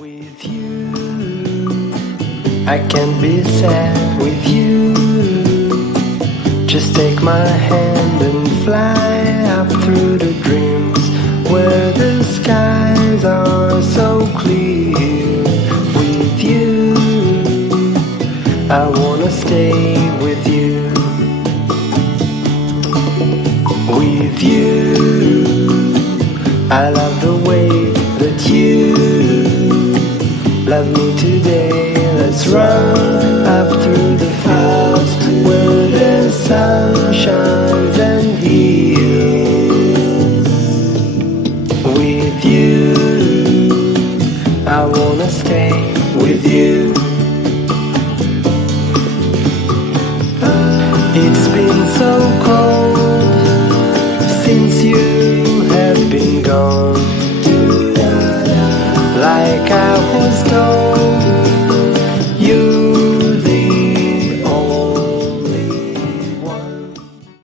With you, I can't be sad with you. Just take my hand and fly up through the dreams where the skies are so clear. With you, I wanna stay with you. With you, I love the way that you love me today. Let's run up through the fields where the sun shines and heals. With you, I wanna stay with you. It's been so cold since you have been gone. Like I was told,